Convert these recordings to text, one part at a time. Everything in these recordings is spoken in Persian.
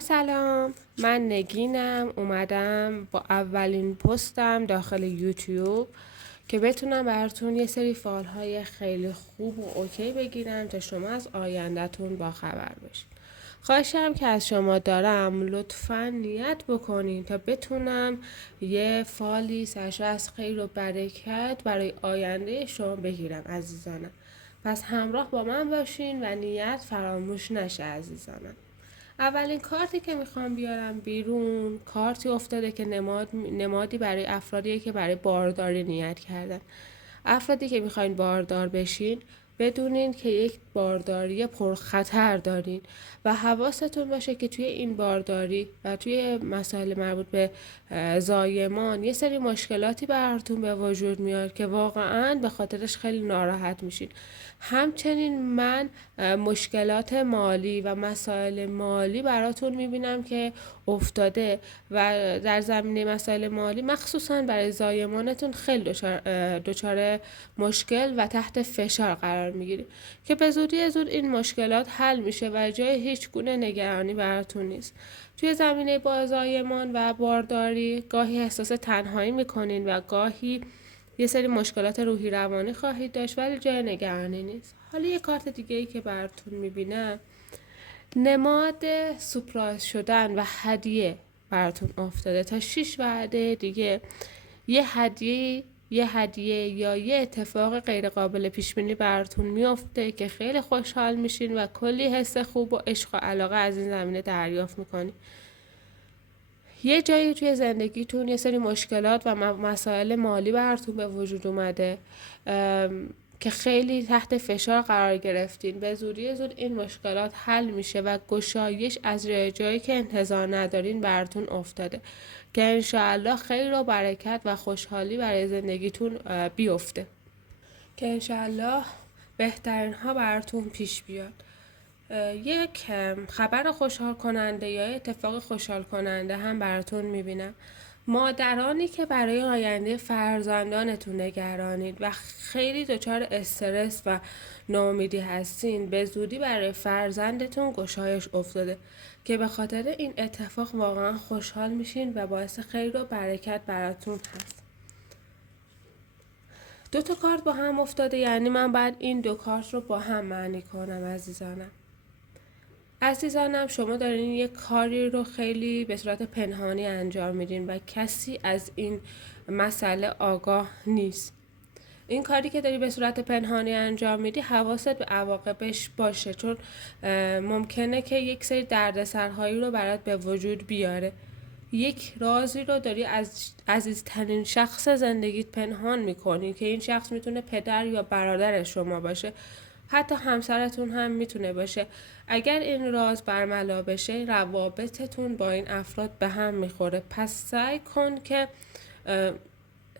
سلام، من نگینم اومدم با اولین پستم داخل یوتیوب که بتونم براتون یه سری فالهای خیلی خوب و اوکی بگیرم تا شما از آیندهتون با خبر باشین. خواهشم که از شما دارم لطفا نیت بکنین تا بتونم یه فالی سرشار از خیر و برکت برای آینده شما بگیرم عزیزانم. پس همراه با من باشین و نیت فراموش نشه عزیزانم. اولین کارتی که میخوام بیارم بیرون کارتی افتاده که نمادی برای افرادیه که برای بارداری نیت کردن. افرادی که میخواین باردار بشین بدونین که یک بارداری پرخطر دارین و حواستون باشه که توی این بارداری و توی مسائل مربوط به زایمان یه سری مشکلاتی براتون به وجود میاد که واقعا به خاطرش خیلی ناراحت میشین. همچنین من مشکلات مالی و مسائل مالی براتون میبینم که افتاده و در زمینه مسائل مالی مخصوصا برای زایمانتون خیلی دچار مشکل و تحت فشار قرار میگیری که به زودی زود این مشکلات حل میشه و جای هیچ گونه نگرانی براتون نیست. توی زمینه با زایمان و بارداری گاهی احساس تنهایی میکنین و گاهی یه سری مشکلات روحی روانی خواهید داشت ولی جای نگرانی نیست. حالا یه کارت دیگه ای که براتون میبینم نماد سورپرایز شدن و هدیه براتون افتاده تا 6 وعده دیگه یه هدیه یا یه اتفاق غیر قابل پیش بینی براتون میفته که خیلی خوشحال میشین و کلی حس خوب و عشق و علاقه از این زمینه دریافت میکنین. یه جایی توی زندگیتون یه سری مشکلات و مسائل مالی براتون به وجود اومده که خیلی تحت فشار قرار گرفتین. به زودی زود این مشکلات حل میشه و گشایش از جایی که انتظار ندارین براتون افتاده که انشاءالله خیر و برکت و خوشحالی برای زندگیتون بیفته، که انشاءالله بهترین ها براتون پیش بیاد. یک خبر خوشحال کننده یا اتفاق خوشحال کننده هم براتون میبینم. مادرانی که برای آینده فرزندانتون نگرانید و خیلی دچار استرس و ناامیدی هستین، به زودی برای فرزندتون گشایش افتاده که به خاطر این اتفاق واقعا خوشحال میشین و باعث خیر و برکت براتون هست. 2 کارت با هم افتاده، یعنی من بعد این 2 کارت رو با هم معنی کنم عزیزانم شما دارین یه کاری رو خیلی به صورت پنهانی انجام میدین و کسی از این مسئله آگاه نیست. این کاری که داری به صورت پنهانی انجام میدی حواست به عواقبش باشه، چون ممکنه که یک سری دردسرهایی رو برات به وجود بیاره. یک رازی رو داری از عزیزترین شخص زندگیت پنهان میکنی که این شخص میتونه پدر یا برادر شما باشه، حتی همسرتون هم میتونه باشه. اگر این راز برملا بشه روابطتون با این افراد به هم میخوره. پس سعی کن که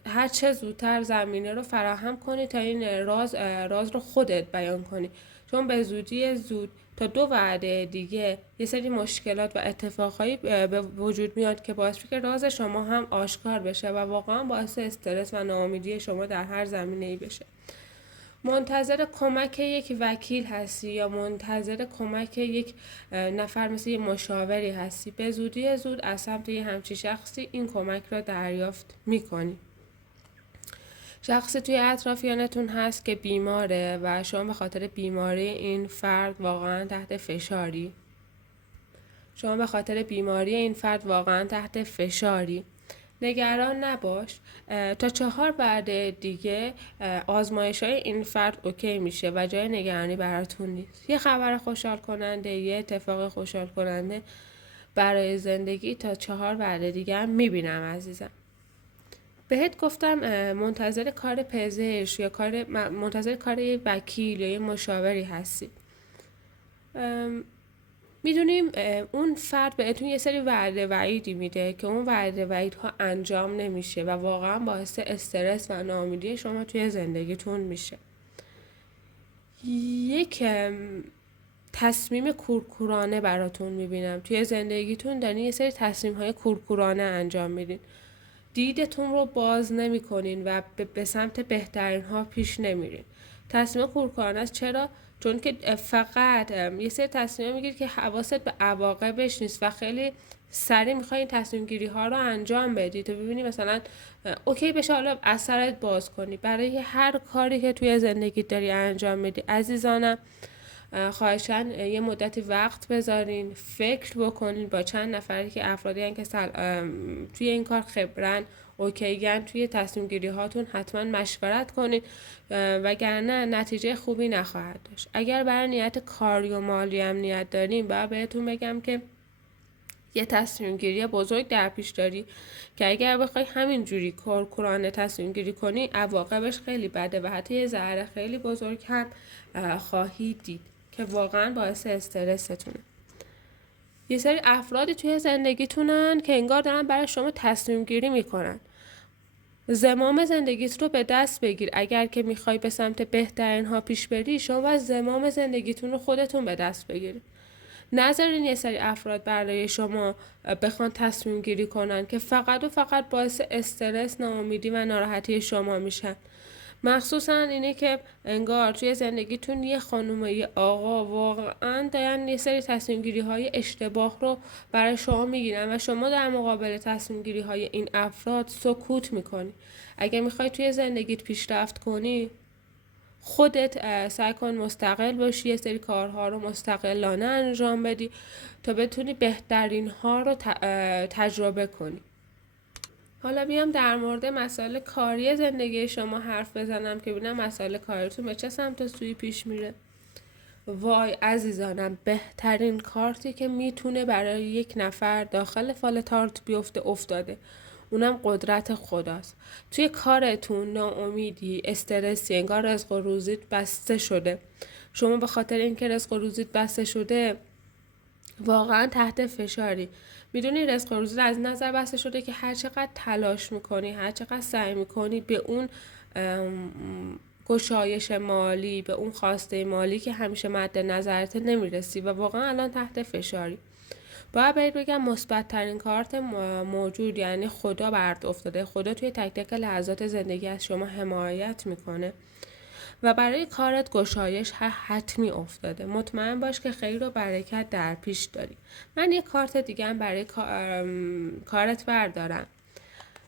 هر چه زودتر زمینه رو فراهم کنی تا این راز رو خودت بیان کنی، چون به زودی زود تا 2 وعده دیگه یه سری مشکلات و اتفاقایی به وجود میاد که باعث میشه که راز شما هم آشکار بشه و واقعا باعث استرس و ناامیدی شما در هر زمینه‌ای بشه. منتظر کمک یک وکیل هستی یا منتظر کمک یک نفر مثل یه مشاوری هستی، به زودی زود از سمت یه همچین شخصی این کمک را دریافت میکنی. شخصی توی اطرافیانتون هست که بیماره و شما به خاطر بیماری این فرد واقعا تحت فشاری. نگران نباش، تا 4 بعد دیگه آزمایش‌های این فرد اوکی میشه و جای نگرانی براتون نیست. یه خبر خوشحال کننده، یه اتفاق خوشحال کننده برای زندگی تا 4 بعد دیگه هم میبینم عزیزم. بهت گفتم منتظر کار پزشک یا منتظر کار یه وکیل یا یه مشاوری هستی. میدونیم اون فرد بهتون یه سری وعده وعیدی میده که اون وعده وعیدها انجام نمیشه و واقعا باعث استرس و ناامیدی شما توی زندگیتون میشه. یک تصمیم کورکورانه براتون میبینم توی زندگیتون، دارین یه سری تصمیم‌های کورکورانه انجام میدین. دیدتون رو باز نمی کنین و به سمت بهترین ها پیش نمیرین. تصمیم کورکورانه است. چرا؟ چون که فقط یه سری تصمیم میگیری که حواست به عواقبش نیست و خیلی سریع میخوای این تصمیم گیری ها رو انجام بدی تو ببینی مثلا اوکی بشه، حالا اثرت باز کنی. برای هر کاری که توی زندگی داری انجام میدی عزیزانم، خواهشاً یه مدتی وقت بذارین، فکر بکنین با چند نفری که افرادی هن که توی این کار خبرن، اوکیگن، توی تصمیم گیری هاتون حتما مشورت کنین، وگرنه نتیجه خوبی نخواهد داشت. اگر برای نیت کاری و مالی هم نیت دارین، باید بهتون بگم که یه تصمیم گیری بزرگ در پیش داری که اگر بخوای همینجوری کورکورانه تصمیم گیری کنی، عواقبش خیلی بده و حتی یه ضرر خیلی بزرگ هم خواهی دید که واقعا باعث استرستونه. یه سری افرادی توی زندگیتونن که انگار دارن برای شما تصمیم گیری میکنن. زمام زندگیت رو به دست بگیر. اگر که میخوای به سمت بهترین ها پیش بری، شما باید زمام زندگیتون رو خودتون به دست بگیرید. نذارین یه سری افراد برای شما بخوان تصمیم گیری کنن که فقط و فقط باعث استرس، ناامیدی و ناراحتی شما میشن. مخصوصا اینه که انگار توی زندگیتون یه خانم و یه آقا واقعا دارن یه سری تصمیم گیری های اشتباه رو برای شما میگیرن و شما در مقابل تصمیم گیری های این افراد سکوت میکنی. اگه میخوای توی زندگیت پیشرفت کنی، خودت سعی کن مستقل باشی، یه سری کارها رو مستقلانه انجام بدی تا بتونی بهترین ها رو تجربه کنی. حالا بیام در مورد مسائل کاری زندگی شما حرف بزنم که ببینم مسائل کاریتون به چه سمت و سوی پیش میره. وای عزیزانم، بهترین کارتی که میتونه برای یک نفر داخل فال تارت بیفته افتاده. اونم قدرت خداست. توی کارتون ناامیدی، استرسی، انگار رزق و روزیت بسته شده. شما به خاطر اینکه رزق و روزیت بسته شده واقعا تحت فشاری. میدونی رزق و روزیت از نظر بسته شده که هر چقدر تلاش میکنی، هر چقدر سعی میکنی به اون گشایش مالی، به اون خواسته مالی که همیشه مد نظرت نمیرسی و واقعا الان تحت فشاری. باید بگم مثبت ترین کارت موجود، یعنی خدا برات افتاده. خدا توی تک تک لحظات زندگی از شما حمایت میکنه و برای کارت گشایش حتمی افتاده. مطمئن باش که خیر و برکت در پیش داری. من یه کارت دیگه هم برای کارت بردارم.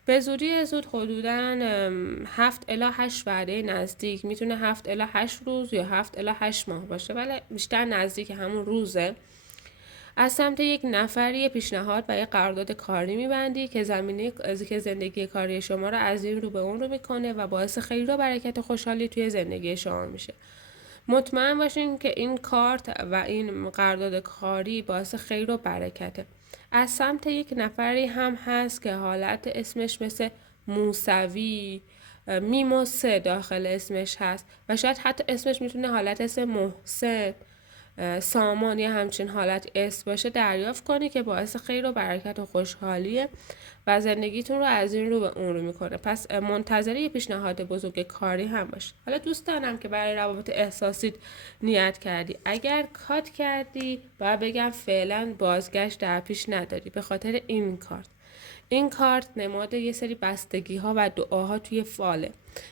به زودی زود حدوداً 7 الی 8 وعده نزدیک، میتونه 7 الی 8 روز یا 7 الی 8 ماه باشه، ولی بیشتر نزدیک همون روزه. از سمت یک نفری پیشنهاد و یک قرارداد کاری میبندی که زندگی کاری شما رو از این رو به اون رو میکنه و باعث خیر و برکت و خوشحالی توی زندگی شما میشه. مطمئن باشین که این کارت و این قرارداد کاری باعث خیر و برکته. از سمت یک نفری هم هست که حالت اسمش مثل موسوی، میمو 3 داخل اسمش هست و شاید حتی اسمش میتونه حالت اسم محسن، سامان یا همچین حالت اسم باشه. دریافت کنی که باعث خیر و برکت و خوشحالیه و زندگیتون رو از این رو به اون رو میکنه. پس منتظر یه پیشنهاد بزرگ کاری هم باش. حالا دوست دارم که برای روابط احساسیت نیت کردی. اگر کات کردی باید بگم فعلا بازگشت در پیش نداری به خاطر این کارت. این کارت نماد یه سری بستگی ها و دعاها توی فاله.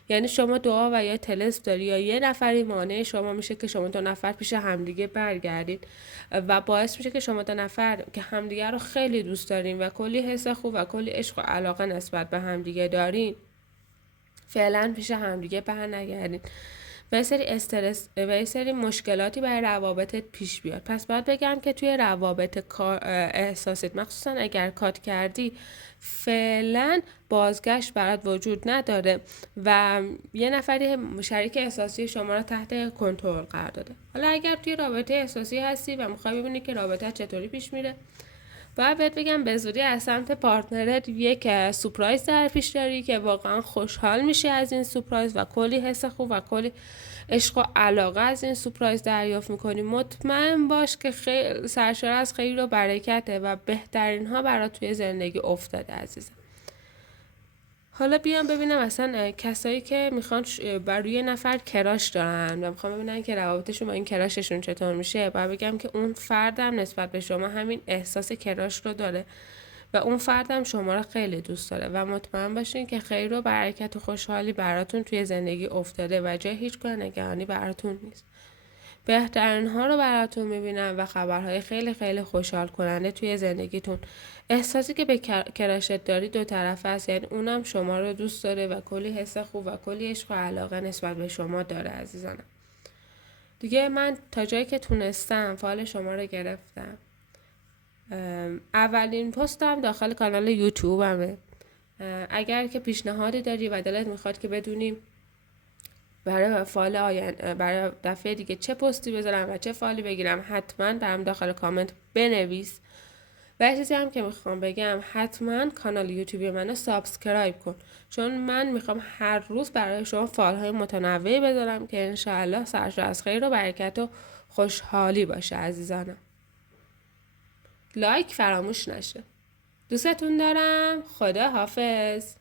یعنی شما دعا و یا طلسم داری یا یه نفری مانع شما میشه که شما 2 نفر پیش همدیگه برگردید و باعث میشه که شما 2 نفر که همدیگه رو خیلی دوست دارین و کلی حس خوب و کلی عشق و علاقه نسبت به همدیگه دارین، فعلا پیش همدیگه برنگردین و یه سری استرس و یه سری مشکلاتی برای روابطت پیش بیاد. پس باید بگم که توی روابط احساسیت، مخصوصا اگر کات کردی، فعلا بازگشت برات وجود نداره و یه نفری شریک احساسی شما رو تحت کنترل قرار داده. حالا اگر توی رابطه احساسی هستی و میخوای ببینی که رابطه چطوری پیش میره، باید بهت بگم به زودی از سمت پارتنرت یک سورپرایز در پیش داری که واقعا خوشحال میشه از این سورپرایز و کلی حس خوب و کلی عشق و علاقه از این سورپرایز دریافت میکنی. مطمئن باش که سرشار از خیر و برکته و بهترین ها برات توی زندگی افتاده عزیزم. حالا بیام ببینم اصلا کسایی که میخوان بر روی نفر کراش دارن و میخوان ببینن که روابطشون با این کراششون چطور میشه، باید بگم که اون فردم نسبت به شما همین احساس کراش رو داره و اون فردم شما رو خیلی دوست داره و مطمئن باشین که خیر و برکت و خوشحالی براتون توی زندگی افتاده و جای هیچ گونه نگرانی براتون نیست. بهترین ها رو براتون میبینم و خبرهای خیلی خیلی خوشحال کننده توی زندگیتون. احساسی که به کراشت داری دو طرفه است، یعنی اونم شما رو دوست داره و کلی حس خوب و کلی عشق و علاقه نسبت به شما داره عزیزانم. دیگه من تا جایی که تونستم فال شما رو گرفتم. اولین پستم داخل کانال یوتیوبمه. اگر که پیشنهادی داری و دلت میخواد که بدونیم برای فال برای دفعه دیگه چه پستی بذارم و چه فالی بگیرم، حتما برام داخل کامنت بنویس. و چیزی هم که میخوام بگم، حتما کانال یوتیوب منو سابسکرایب کن، چون من میخوام هر روز برای شما فالهای متنوعی بذارم که انشاءالله سرشار از خیر و برکت و خوشحالی باشه عزیزانم. لایک فراموش نشه. دوستتون دارم. خدا حافظ.